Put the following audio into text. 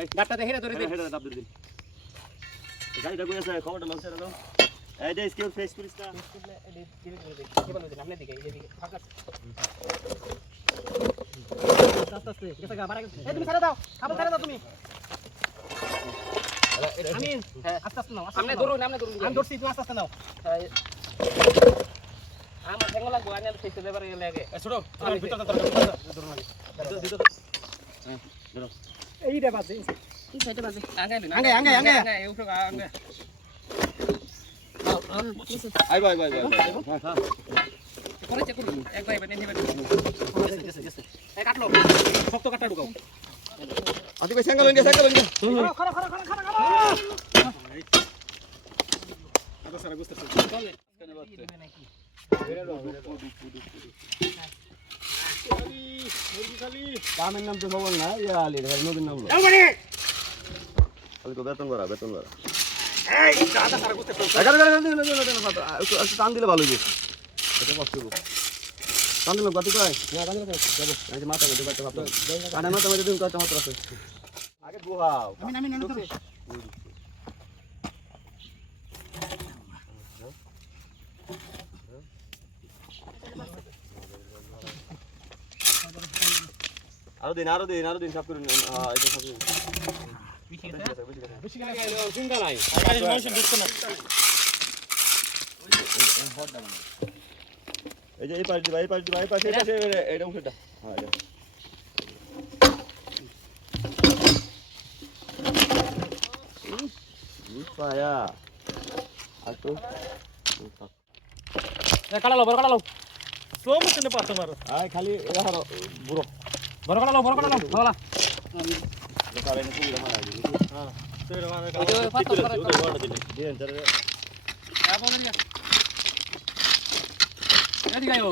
এই ডাটটা দেখে ধরে দে হেডা দাব দিন গাড়িটা কই আছে খবরটা লঞ্চ করে দাও এই যে স্কিল ফেস পুলিশটা কি বলবো সামনে দিকে এই দিকে ফাঁকা আস্তে আস্তে গেছে গা বাড়া গেছে এই তুমি ছেড়ে দাও খাবার ছেড়ে দাও তুমি আমি আস্তে আস্তে নাও সামনে ধরো আমি ধরছি তুমি আস্তে আস্তে নাও আমার ঠেঙ্গা লাগবো আনি ফেসে দেবার লাগে ছোট আমি ভিতরটা ধরো লাগে হ্যাঁ ধরো এইটা বাজে এই সাইডে বাজে আঙ্গে এই উঠো আঙ্গে আই ভাই পরে চেক করুন এক ভাই বানিয়ে নেবেন গেছে এই কাটলো শক্ত কাটা ঢুকাও আদি কই সাঙ্গা লঙ্গে খরা আদা সারা গুস্তাছে চলে কেন বাজছে কামের নাম তো খবর না ইয়া আলী নবীন নাম খালি তো বেতন করা এই আদা সারা গুস্তাছে একটু টান দিলে ভালো হইব এটা কষ্ট হইব টান দিলে গতি কয় না টান দিলে যাবো এই যে মাথা মধ্যে বাইতে ভাবতো কানে মাথা মধ্যে দিন কয়টা হাত আছে আগে বুহাও আমি নানি তো আরো দিন সব করুন হ্যাঁ এটা সব বেশি গেলে চিন্তা নাই এই যে এই পাশে এটা উঠেটা হ্যাঁ পায়া আর তো কাটালো সব মতনে পাতো মারো আয় খালি রাহো বুড়ো বড় কাটালো ভাগলা কারে নে পুরা মারা দিবি হ্যাঁ তেরে মারা দিন তারে এদিকে আয়